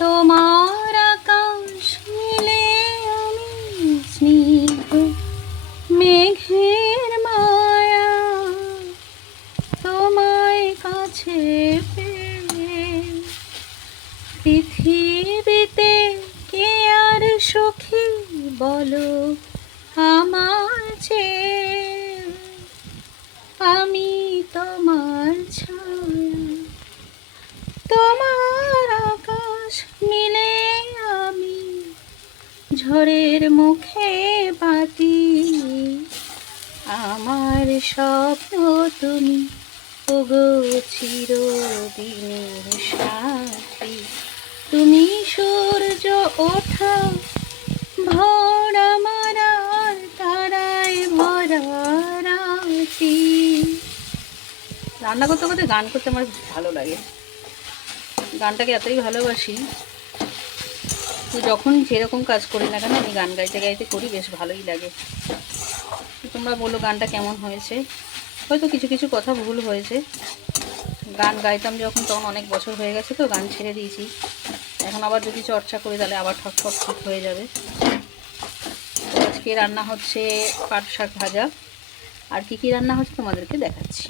তোমার আকাশ মিলে আমি স্নিগ্ধ মেঘের মায়া, তোমায় কাছে পেয়ে পৃথিবীতে কে আর সুখী বলো আমার চেয়ে, আমি তোমার ছায়া। তোমার আকাশ মিলে আমি ঝড়ের মুখে বাতি, আমার স্বপ্ন তুমি ওগো চিরদিনের সাথী। তুমি সূর্য ওঠা ভোর আমার আর তারায় ভরা রাতি। রান্না করতে করতে গান করতে আমার ভালো লাগে, গানটাকে এতই ভালোবাসি তো যখন যেরকম কাজ করি না কেন আমি গান গাইতে গাইতে করি, বেশ ভালোই লাগে। তোমরা বলো গানটা কেমন হয়েছে। হয়তো কিছু কিছু কথা ভুল হয়েছে, গান গাইতাম যখন তখন অনেক বছর হয়ে গেছে তো গান ছেড়ে দিয়েছি। এখন আবার যদি চর্চা করি তাহলে আবার ঠক ঠক ঠিক হয়ে যাবে। তো আজকে রান্না হচ্ছে পাট শাক ভাজা, আর কি কি রান্না হচ্ছে তোমাদেরকে দেখাচ্ছি।